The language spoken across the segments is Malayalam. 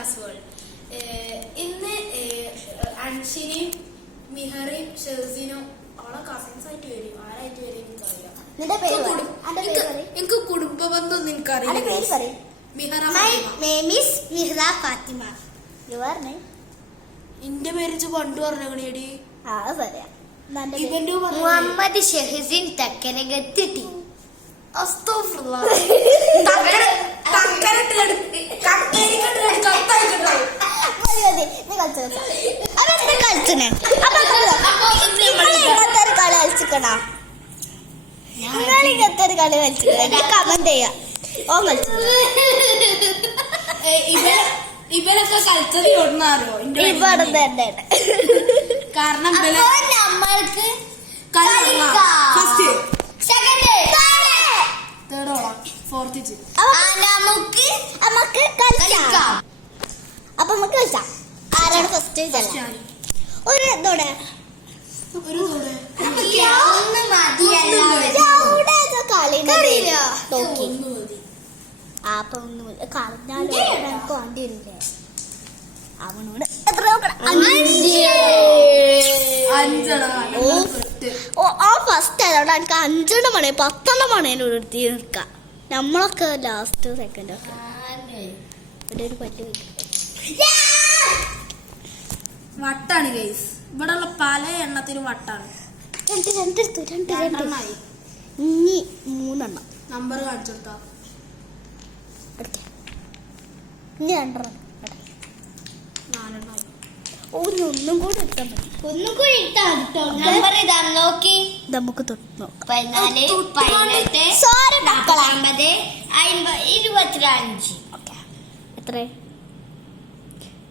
അൻഷാസ് വേൾഡ്. ഇന്ന് അൻഷിനെയും മിഹറയും ഷെർസിനും അവളെ കസിൻസ് ആയിട്ട് വരും. ആരായിട്ട് വരും എനിക്കറിയാം. എനിക്ക് കുടുംബ ബന്ധം എനിക്കറിയാം. എന്റെ പേര് പണ്ട് പറഞ്ഞേടി. മുഹമ്മദ് ഷെഹസിൻ തക്കരകത്തി കളി കളിച്ചിക്കണ കമന്റ് ചെയ്യാ. ഓ കളിച്ചു ഇവരൊക്കെ കളിച്ചത് ഇവിടുന്നാരോ ഇവിടെ തന്നെ. കാരണം നമ്മൾക്ക് നമുക്ക് കളിക്കാം. അപ്പൊ നമുക്ക് കളിക്കാം. ആരാണ് ഫസ്റ്റ്? ഒരു ഇതോടെ അപ്പൊ കളഞ്ഞാലോ എനിക്ക് വണ്ടി വരില്ലേ അവനോട് എത്ര ആ ഫസ്റ്റ് ആയതുകൊണ്ട് എനിക്ക് 5 മണി 10 മണിയോട് എടുത്തി നിൽക്കാം. നമ്മളൊക്കെ ലാസ്റ്റ് സെക്കൻഡ് ഒക്കെ ഇവിടെ ഒരു പറ്റി വട്ടാണ് ഗൈസ്. ഇവിടെ ഉള്ള പല എണ്ണത്തിനും വട്ടാണ്. ഇനി 3 നമ്പർ കാണിച്ചെടുത്താ ഇനി 2 4 ഒന്നും കൂടി എടുത്താൽ മതി. ഒന്നും കൂടി നമ്പർ ഇതാണ് നോക്കി നമുക്ക് തൊട്ട് നോക്കാം. 14 18 19 25 എത്ര?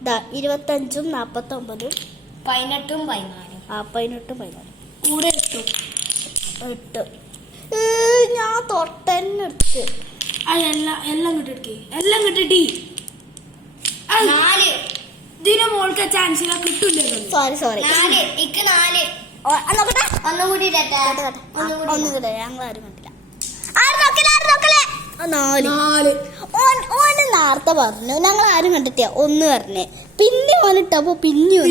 25 49 18 14 കൂടെ 8 ഞാൻ തൊട്ടന്നെ എടുത്ത് എല്ലാം കിട്ടി. എല്ലാം കിട്ടി. 4 ഇതിന് മോൾക്ക് ചാൻസ് കിട്ടൂല. സോറി 4 നോക്കട്ടെ. ഒന്നുകൂടി ഞങ്ങൾ ആരും കണ്ടില്ല. 4 ഓന് നേരത്തെ പറഞ്ഞു. ഞങ്ങൾ ആരും കണ്ടിട്ടില്ല. 1 പറഞ്ഞേ. പിന്നെ ഓനിട്ടപ്പോ പിന്നെ 1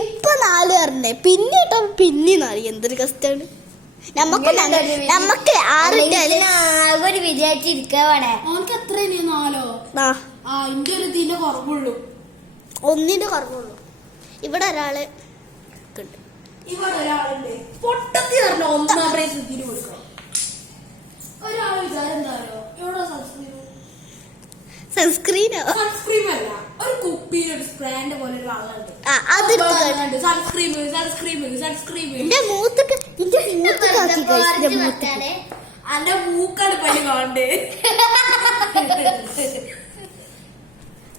ഇപ്പൊ 4 പറഞ്ഞേ. പിന്നെ ഇട്ടപ്പോ പിന്നെ 4. എന്തൊരു കഷ്ടാണ്. നമുക്ക് 6 ഒരു വിചാരിച്ചിരിക്കവിടെ. ഓനക്ക് എത്ര 4? ഇന്റെ ഒരു ഇതിന്റെ കുറവുള്ളൂ. 1ന്റെ കുറവുള്ളൂ. ഇവിടെ ഒരാള് ഇവിടെ ഒരാളുണ്ട് പൊട്ടത്തി പറഞ്ഞ 1 പ്രൈസ് ഇതിന് കൊടുക്കണം. ഒരാള് വിചാരം എന്താണോ ഇവിടെ സൺസ്ക്രീൻ അല്ല, ഒരു കുപ്പിയിൽ ഒരു സ്പ്രേന്റെ പോലെ ഒരു വെള്ളമുണ്ട്. അന്റെ മൂക്കാണ് പനി കാണണ്ടേ.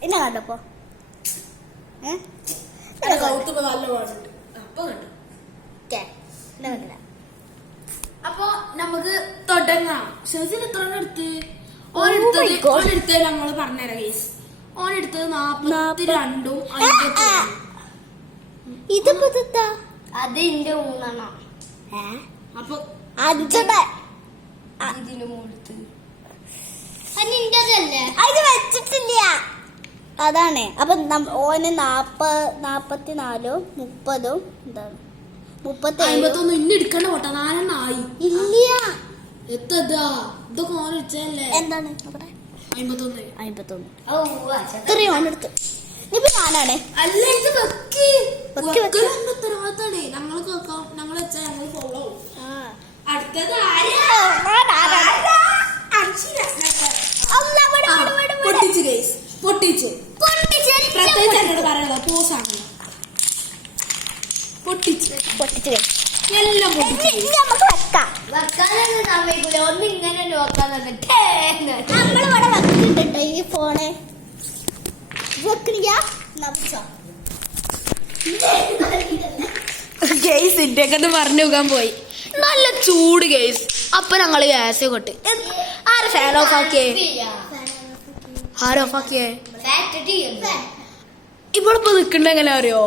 എന്നെ കണ്ടപ്പോ കൗത്തുമ്പോ നല്ല പാടുണ്ട്. അപ്പൊ നമുക്ക് തുടങ്ങാം. ഷെസിന് എത്ര എടുത്ത്? ഓനെടുത്തത് നമ്മള് പറഞ്ഞുതരാം ഗൈസ്. ഓനെടുത്തത് 42 ഇതിപ്പോ അത് എന്റെ 3 അപ്പൊ 5 ഇതിന് മുഴുത്ത് അത് വെച്ചിട്ടില്ല. അതാണ്. അപ്പൊ ഓന് 44 30 എന്താണ് 57 ഇന്ന് എടുക്കണ്ട പോട്ടെ. 4 ആയി. ഇല്ല എത്തതാ ഇതൊക്കെ ഓൻ വെച്ചല്ലേ. എന്താണ് 51 ഇത്രയും ഓനെടുത്ത്. ഇപ്പൊ ഞാനാണ്. അല്ല ഇത് ഉത്തരവാദിത്താണ്. ഞങ്ങൾ വെച്ചാ ഞങ്ങൾ ഫോളോ. അടുത്തത് പൊട്ടിച്ച് പ്രത്യേകിച്ച് എന്നോട് പറയാനുള്ള പോസാണ്. പൊട്ടിച്ച് എല്ലാം നമുക്ക് വെക്കാം. ഒന്ന് ഇങ്ങനെ നമ്മളിവിടെ വെക്കുന്നുണ്ട് ഈ ഫോണ്. ഗെയ്സ് ഇന്ത്യക്കെന്ന് പറഞ്ഞു നോക്കാൻ പോയി. നല്ല ചൂട് ഗെയ്സ്. അപ്പൊ ഞങ്ങള് ഗ്യാസ് കൊട്ട്. ആര് ഫാൻ ഓഫ് ആക്കിയേ? ഇവളിപ്പോ നിക്കണ്ട എങ്ങനെ അറിയോ?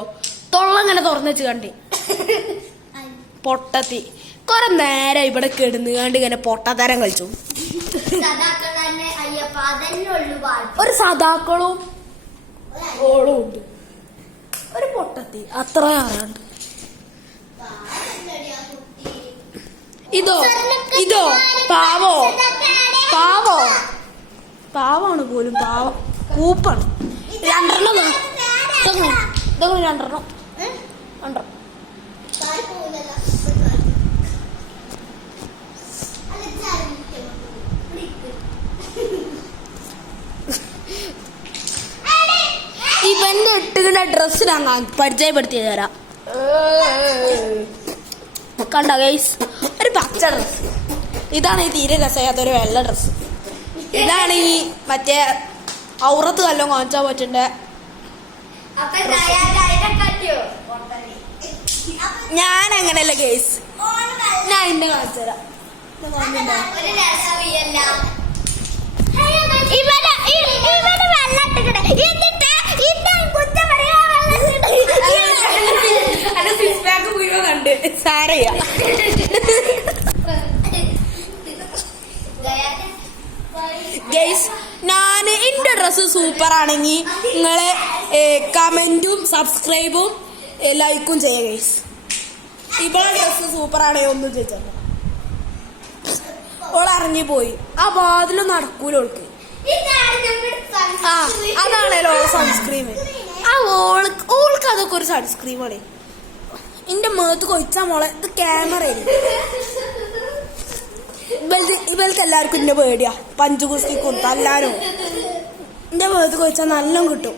തൊള്ളങ്ങനെ തുറന്നു വെച്ച് കണ്ടി പൊട്ടത്തി. കൊറേ നേരം ഇവിടെ കിടന്നുകാണ്ട് ഇങ്ങനെ പൊട്ടത്തരം കളിച്ചു. ഒരു സദാക്കളും ഓളും ഉണ്ട്. ഒരു പൊട്ടത്തി അത്ര അറിയാണ്ട്. ഇതോ പാവാണ് പോലും. പാവം കൂപ്പാണ്. രണ്ടെണ്ണം ഇതൊക്കെ രണ്ടെണ്ണം. ഇവന്റെ ഇട്ടുകിട്ട ഡ്രസ്സ് ഞാൻ പരിചയപ്പെടുത്തി തരാം. കണ്ട ഗൈസ്, ഒരു പച്ച ഡ്രസ്. ഇതാണ് ഈ തീരെ രസമാത്തൊരു വെള്ള ഡ്രസ്. ഇതാണ് ഈ മറ്റേ ഔറത്ത് കല്ലോ കാണിച്ചാൻ പറ്റണ്ടേ. ഞാൻ അങ്ങനെയല്ല ഗൈസ്, ഞാൻ എന്നെ കാണിച്ചു തരാം. കണ്ട് സാരയാ. ഗൈസ്, ഞാൻ എന്റെ ഡ്രസ്സ് സൂപ്പർ ആണെങ്കിൽ നിങ്ങളെ കമന്റും സബ്സ്ക്രൈബും ലൈക്കും ചെയ്യാം ഗൈസ്. ഇവളെ ഡ്രസ്സ് സൂപ്പർ ആണെങ്കിൽ ഒന്നും ചോദിച്ചാൽ ഓൾ ഇറങ്ങി പോയി. ആ വാതിലും നടക്കൂല ഓൾക്ക്. ആ അതാണല്ലോ സൺസ്ക്രീം. ആ ഓൾക്ക് അതൊക്കെ ഒരു സൺസ്ക്രീമാണ്. എന്റെ മേത്ത് കൊഴിച്ചാ മോളെ. ഇത് ക്യാമറയില് ഇവൾക്ക് എല്ലാവർക്കും എന്റെ പേടിയാ. പഞ്ചു കുസ്തിക്കും തല്ലാനും എന്റെ മേത്ത് കൊഴിച്ചാൽ നല്ല കിട്ടും.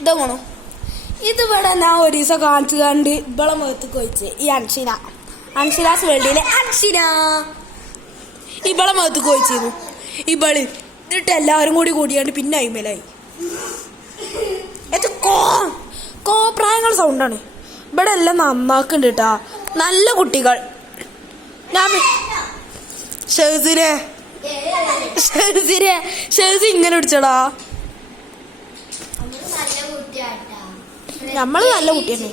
ഇതാ പോണോ. ഇതിവിടെ ഞാൻ ഒരു ദിവസം കാണിച്ചു കണ്ട് ഇവളെ മേത്ത് കൊഴിച്ച്. ഈ അൻഷിനാസ് വേൾഡിയിലെ അൻഷിന ഇവളെ മേത്ത് കൊഴിച്ചിരുന്നു. ഇവള് എന്നിട്ട് എല്ലാവരും കൂടിയാണ്ട് പിന്നെ അയിമേലായി. കോപ്രായങ്ങൾ സൗണ്ടാണ്. ഇവിടെ എല്ലാം നന്നാക്കുന്നുണ്ട് കേട്ടാ. നല്ല കുട്ടികൾ. ഞാൻ ഷെസിനെ ഇങ്ങനെ പിടിച്ചടാ. നമ്മള് നല്ല കുട്ടിയന്നെ.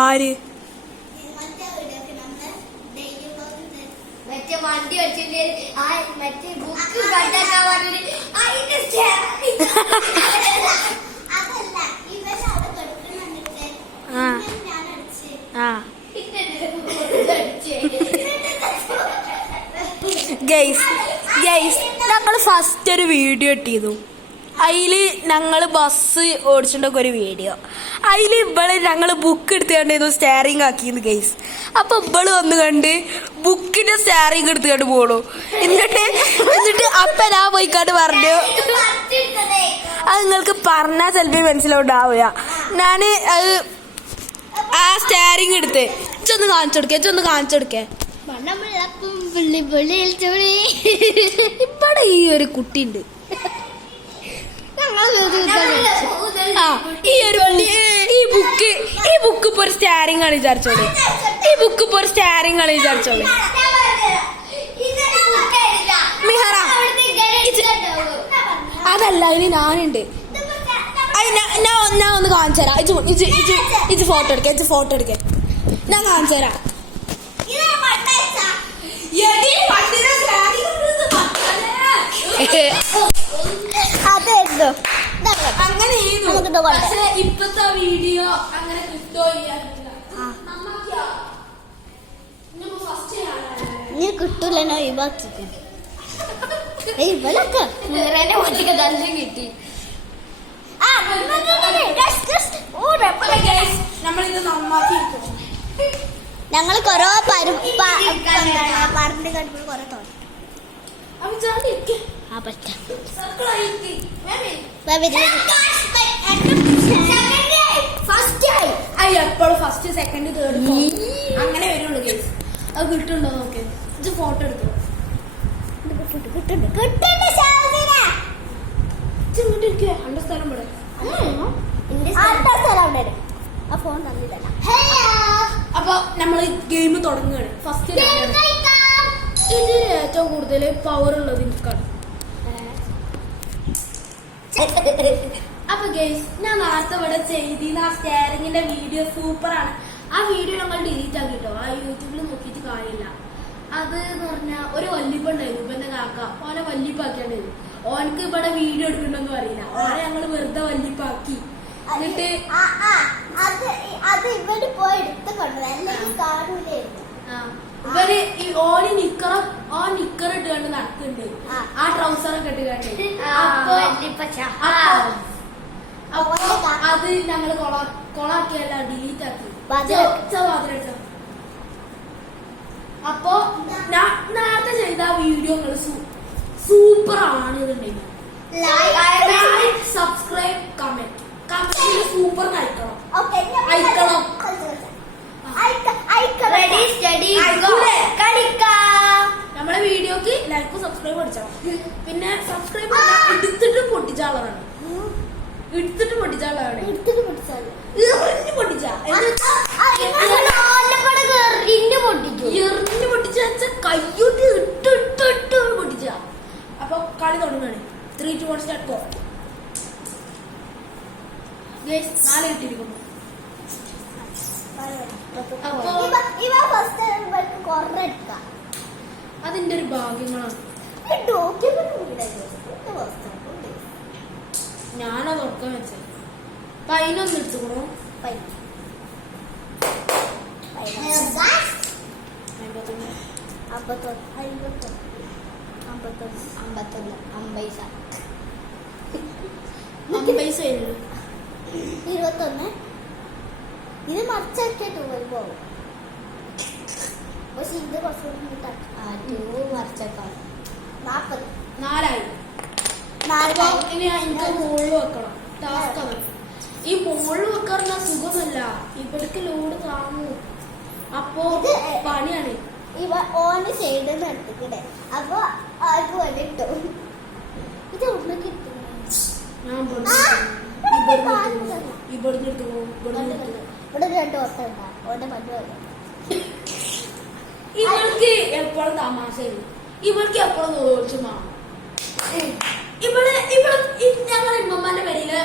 ആര് വണ്ടി വെച്ചിട്ട് മറ്റേ ബുക്ക് ഗൈസ് ഞങ്ങൾ ഫസ്റ്റ് ഒരു വീഡിയോ ഇട്ടിരുന്നു. അതില് ഞങ്ങള് ബസ് ഓടിച്ചിട്ടൊക്കെ ഒരു വീഡിയോ. അതില് ഞങ്ങള് ബുക്ക് എടുത്തുകൊണ്ടിരുന്നു സ്റ്റാറിങ് ആക്കിയിരുന്നു ഗൈസ്. അപ്പൊ വന്ന് കണ്ട് ബുക്കിന്റെ സ്റ്റാറിങ് എടുത്തുകൊണ്ട് പോണു. എന്നിട്ട് അപ്പ ഞാൻ പോയിക്കാണ്ട് പറഞ്ഞു. അത് നിങ്ങൾക്ക് പറഞ്ഞാൽ ചിലപ്പോ മനസ്സിലോട്ടാവുക. ഞാന് അത് ആ സ്റ്റാറിങ് എടുത്ത് ഇച്ചൊന്ന് കാണിച്ചു കൊടുക്കേ. ഇവിടെ ഈ ഒരു കുട്ടിയുണ്ട്. ഈ ബുക്ക് ഇപ്പൊ ഒരു സ്റ്റാറിങ് ആണ് വിചാരിച്ചോളെ. മിഹറ അതല്ല, ഇനി ഞാനുണ്ട്. ഞാൻ ഒന്ന് കാണിച്ചു തരാം. ഇജ് ഫോട്ടോ എടുക്കേ. ഞാൻ കാണിച്ചു തരാം. അങ്ങനെ ഇപ്പത്തെ വീഡിയോ അങ്ങനെ കിട്ടൂല. ഇവലൊക്കെ കിട്ടി. നമ്മളിത് നന്നാക്കി ഞങ്ങള് കൊറേ പറഞ്ഞു കണ്ടു കൊറേ തോന്നി. എപ്പോഴും ഫസ്റ്റ് സെക്കൻഡ് തേർഡ് അങ്ങനെ വരുള്ളൂ ഗൈസ്. അത് കിട്ടുന്നുണ്ടോ നോക്ക്. ഇത് ഫോട്ടോ എടുത്തു. അന്റെ സ്ഥലം ഇവിടെ അപ്പൊ നമ്മള് ഗെയിം തുടങ്ങുകയാണ്. ഫസ്റ്റ് ഇതിൽ ഏറ്റവും കൂടുതൽ പവർ ഉള്ളത് എനിക്കാണ്. അപ്പൊ ഗെയ്സ്, ഞാൻ നേരത്തെ ഇവിടെ ചെയ്തിരുന്ന ആ സ്റ്റാരിങ്ങിന്റെ വീഡിയോ സൂപ്പറാണ്. ആ വീഡിയോ നമ്മൾ ഡിലീറ്റ് ആക്കിട്ടോ. ആ യൂട്യൂബിൽ നോക്കിയിട്ട് കാര്യമില്ല. അത് എന്ന് പറഞ്ഞാൽ ഒരു വല്ലിപ്പ ഉണ്ടായിരുന്നു, ഇപ്പന്റെ കാക്ക. ഓനെ വല്ലിപ്പാക്കിയാണ്ടായിരുന്നു. ഓനക്ക് ഇവിടെ വീഡിയോ എടുക്കണമെന്നും അറിയില്ല. ഓനെ ഞങ്ങള് വെറുതെ വല്ലിപ്പാക്കി. എന്നിട്ട് അത് ഇവിടെ പോയി എടുത്ത് കൊണ്ടുവരാം, അല്ലെങ്കിൽ കാണൂലായിരുന്നു. ഇവര് ഓന് നിക്കർ ഇട്ടുകൊണ്ട് നടക്കുന്നുണ്ട്. ആ ട്രൗസറൊക്കെ ഇട്ടുകൊണ്ട്. അപ്പൊ അത് ഞങ്ങള് കൊളാക്കിയല്ല, ഡിലീറ്റ് ആക്കി. വാതിലെടുത്ത അപ്പൊ നേരത്തെ ചെയ്ത ആ വീഡിയോ സൂപ്പർ ആണ്. സബ്സ്ക്രൈബ്, കമന്റ് സൂപ്പർ അയക്കണം. നമ്മളെ വീഡിയോക്ക് ലൈക്കും സബ്സ്ക്രൈബ് അടിച്ചോ. പിന്നെ സബ്സ്ക്രൈബ് എടുത്തിട്ട് പൊട്ടിച്ചാളാണ്. എറിഞ്ഞു പൊട്ടിച്ച കയ്യോട്ട് ഇട്ട് പൊട്ടിച്ച. അപ്പൊ കളി തുടങ്ങാണ്. 3, 2, 1 സ്റ്റാർട്ട്. പോ 4 ഇട്ടിരിക്കുന്നു. അതിന്റെ ഒരു ഭാഗ്യങ്ങളാണ്. ഞാനത് ഉറക്കം വെച്ചത്. പൈനൊന്നും എടുത്തുകൂടോ. പൈസ 21. ഇത് മറിച്ചിട്ട് പോകും. പക്ഷെ ഇത് കുറച്ചുകൂടി മറിച്ചേക്കാം. 40. 4 ഇനി എനിക്ക് മുകളിൽ വെക്കണം. ടാസ്ക് ആണ്. ഈ മുകളിൽ വെക്കാറുള്ള സുഖമല്ല, ഇവിടേക്ക് ലോഡ് കാണുന്നു. അപ്പൊ പണിയാണ്. ഇവ ഓന് സൈഡിൽ നിന്ന് എടുത്തിട്ട് അപ്പൊ ആർക്ക് പോലെ കിട്ടും. ഇത് ഒന്ന് കിട്ടും. ഞാൻ ഇവിടുന്ന് എടുത്തു പോകും. ഇവിടെ 2 വർഷം ഉണ്ടാ ഓന്റെ പല്ല് പോലെ. ഇവൾക്ക് എപ്പോഴും തമാശയാണ്. ഇവൾക്ക് എപ്പോഴും നോച്ചുമാണ്. ഞങ്ങൾ ഇമ്മമാന്റെ പേരില്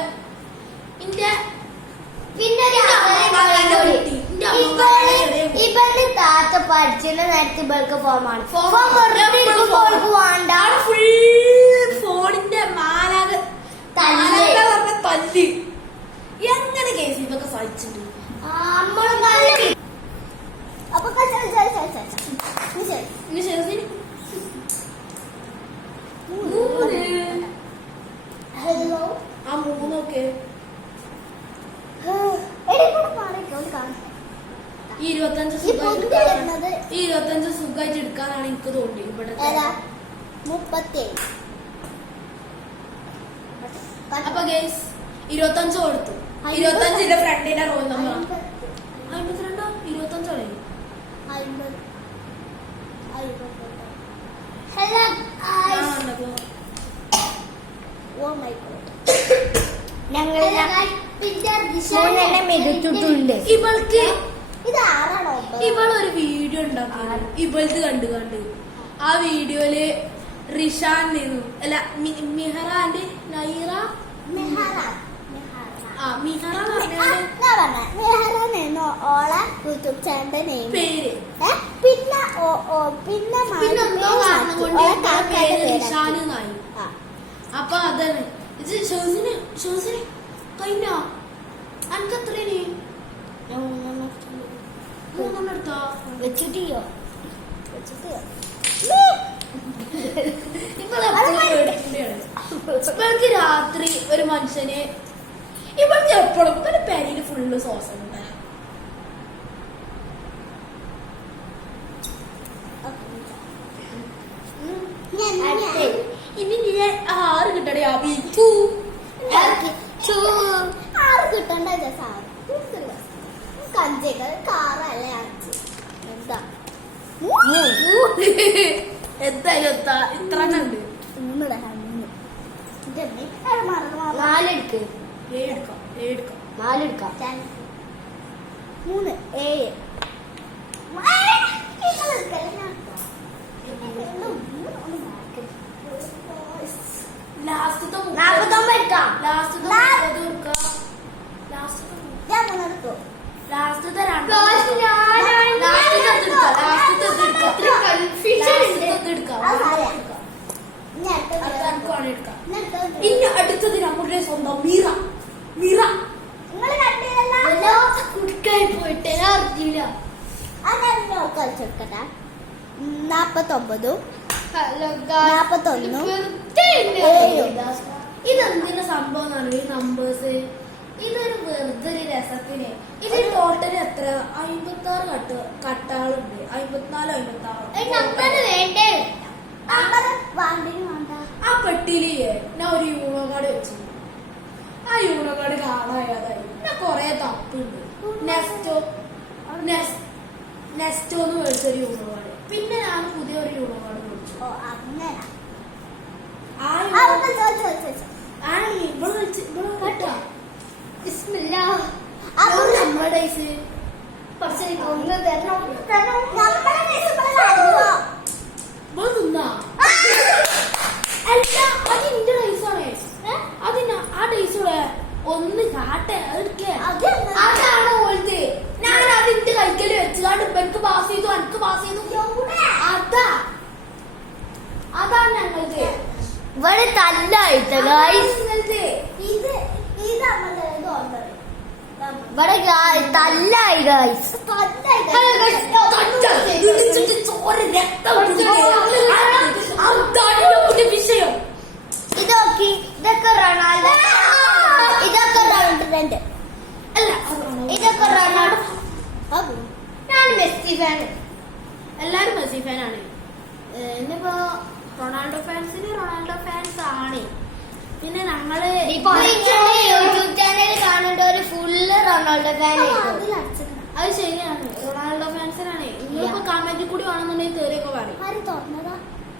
ഇവന്റെ താത്ത പഠിച്ചിന്റെ നേരത്തെ ഇവൾക്ക് ഫോമാണ്. ഫോണിന്റെ മാലാക തല്ലി. എങ്ങനെ കേസ് ഇതൊക്കെ സഹിച്ചിട്ടുണ്ട്. അപ്പൊ ഹലോ ആ 3 ഒക്കെ 25 സുഖമായിട്ട് എടുക്കാനാണ് എനിക്ക് തോന്നി. ഇവിടെ 37. അപ്പൊ ഗേസ് 25 കൊടുത്തു. 25 ഫ്രണ്ടിന്റെ റോൾ നമ്പർ 52. 25 കളയും. ഇവൾക്ക് ഇവളൊരു വീഡിയോ ഉണ്ടാക്കി. ഇവൾക്ക് കണ്ട് ആ വീഡിയോയില് റിഷാൻ അല്ല മിഹറാന്റെ നൈറ ഓളെ യൂട്യൂബ് ചാനലിന്റെ നെയിം പേര്. പിന്നെ റിഷാൻ. അപ്പൊ അതാണ് ഇത്. ഷോസിന് കഴിഞ്ഞോ? അനക്ക് എത്രയാണ്? 3 എടുത്തോ? വെച്ചിട്ടിയോ? ഇവൾക്ക് രാത്രി ഒരു മനുഷ്യന് ഇവൾക്ക് എപ്പോഴും ഒരു പെരിയില് ഫുള്ള് സോസൻ ഉണ്ട്. ഇനി 6 കിട്ടണേ. 6 കിട്ടണ്ട. 5 കാറല്ലേ 5 എന്താ എന്തായാലും ഇത്ര ഉണ്ട്. 4 എടുക്ക്. 4 എടുക്കാം. 3 7. ലാസ്റ്റത്തെ 49 എടുക്കാം. ലാസ്റ്റത്തെ 30 എടുക്കാം. ലാസ്റ്റത്തെ 2 സ്വന്തം മീറ മീറ നിങ്ങൾ കണ്ടില്ലല്ലോ കുടുക്കായി പോയിട്ട് അറിയില്ല അങ്ങനെ കളിച്ചെടുക്കട്ടെ 49 41 ഇതെന്തിന്റെ സംഭവം എന്നാണ് ഈ നമ്പേഴ്സ് ഇതൊരു വെറുതെ ഒരു രസത്തിന് ഇത് ടോട്ടൽ എത്ര 56 കട്ടാളുണ്ട് 54 56 ആ പെട്ടിയിലേ ഞാൻ ഒരു യൂണോ കാർഡ് വെച്ചു ആ യൂണോ കാർഡ് കാണാതായി പിന്നെ കൊറേ തപ്പുണ്ട് നെസ്റ്റോ എന്ന് മേടിച്ചൊരു യൂണോ കാർഡ് പിന്നെ ഞാൻ പുതിയ ഒരു യൂണോ കാർഡ് മേടിച്ചു ഇവിടെ വിളിച്ച് ഇവിടെ കേട്ടോ നമ്മുടെ ഡേയ്സ് ഇവിടെ തിന്നാ അല്ല അത് എന്റെ ഡേയ്സാണ് അതിനാ ആ ഡേയ്സോടെ ഒന്ന് കാട്ടെ എടുക്കേ അതാണ് ഓൾത് ഞാൻ അതിന്റെ കൈക്കല് വെച്ചുകാണ്ട് ഇപ്പൊ എനിക്ക് പാസ് ചെയ്തു എനിക്ക് പാസ് ചെയ്തു അതാണ് ഞങ്ങൾക്ക് ഇവിടെ തല്ലായിട്ട് നിങ്ങളുടെ ഇവിടെ തല്ലായി ഗൈസ് വിഷയം ഇതൊക്കെ ഇതൊക്കെ റൊണാൾഡോ ഇതൊക്കെ റൊണാൾഡോ അല്ല ഇതൊക്കെ റൊണാൾഡോ ഞാൻ മെസ്സി ഫാൻ എല്ലാരും മെസ്സി ഫാനാണ് ഇനിയിപ്പോ റൊണാൾഡോ ഫാൻസിന് റൊണാൾഡോ ഫാൻസ് ആണ് പിന്നെ ഞങ്ങള് യൂട്യൂബ് ചാനൽ കാണേണ്ട ഒരു ഫുള്ള് റൊണാൾഡോ ഫാൻ അത് ശരിയാണ് റൊണാൾഡോ ഫാൻസിനാണ് നിങ്ങളിപ്പോ കമന്റിൽ കൂടി വേണമെന്നുണ്ടെങ്കിൽ കയറിയൊക്കെ പറയും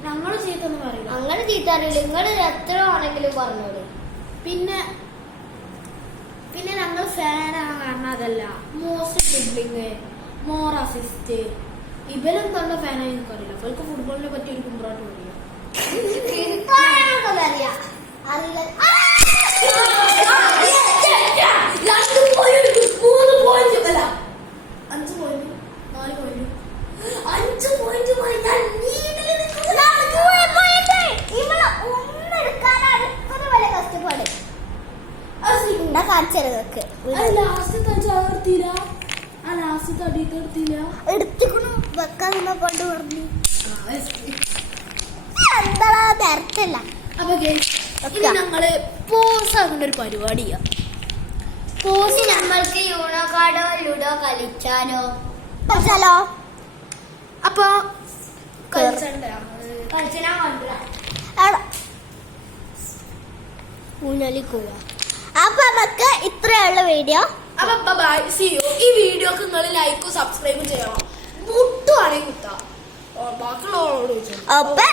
ഞങ്ങള് ചീത്തൊന്നും പറയില്ല അങ്ങനെ ചീത്ത അറിയില്ല നിങ്ങൾ എത്ര ആണെങ്കിലും പറഞ്ഞോളൂ പിന്നെ പിന്നെ ഞങ്ങൾ ഫാനാണ് കാരണം അതല്ല മോസ്റ്റ് ഡ്രിബ്ലിങ് മോർ അസിസ്റ്റ് ഇവരെന്താ ഫാനായി എനിക്കറിയില്ല അവർക്ക് ഫുട്ബോളിനെ പറ്റി ഒരു കുമ്പ്രാട്ട് അറിയാം എടുത്തിക്കണു വെക്കാൻ കൊണ്ട് പറഞ്ഞു എന്താ തരത്തില്ല അപ്പൊ ഇനി ഞങ്ങള് പോസ് ആകുന്ന ഒരു പരിപാടിയാ പോസ് നമ്മൾക്ക് യൂണോ കാർഡോ ലുഡോ കളിച്ചാലോ കളിച്ചാലോ അപ്പൊ ഊഞ്ഞാലിക്കുക അപ്പൊ നമുക്ക് ഇത്രയുള്ള വീഡിയോ അപ്പൊ ബൈ സി യു ഈ വീഡിയോക്ക് നിങ്ങൾ ലൈക്കും സബ്സ്ക്രൈബും ചെയ്യണം മുട്ടുവാണെങ്കിൽ കുത്താം ബാക്കിയുള്ളവരോട് ചോദിച്ചു അപ്പൊ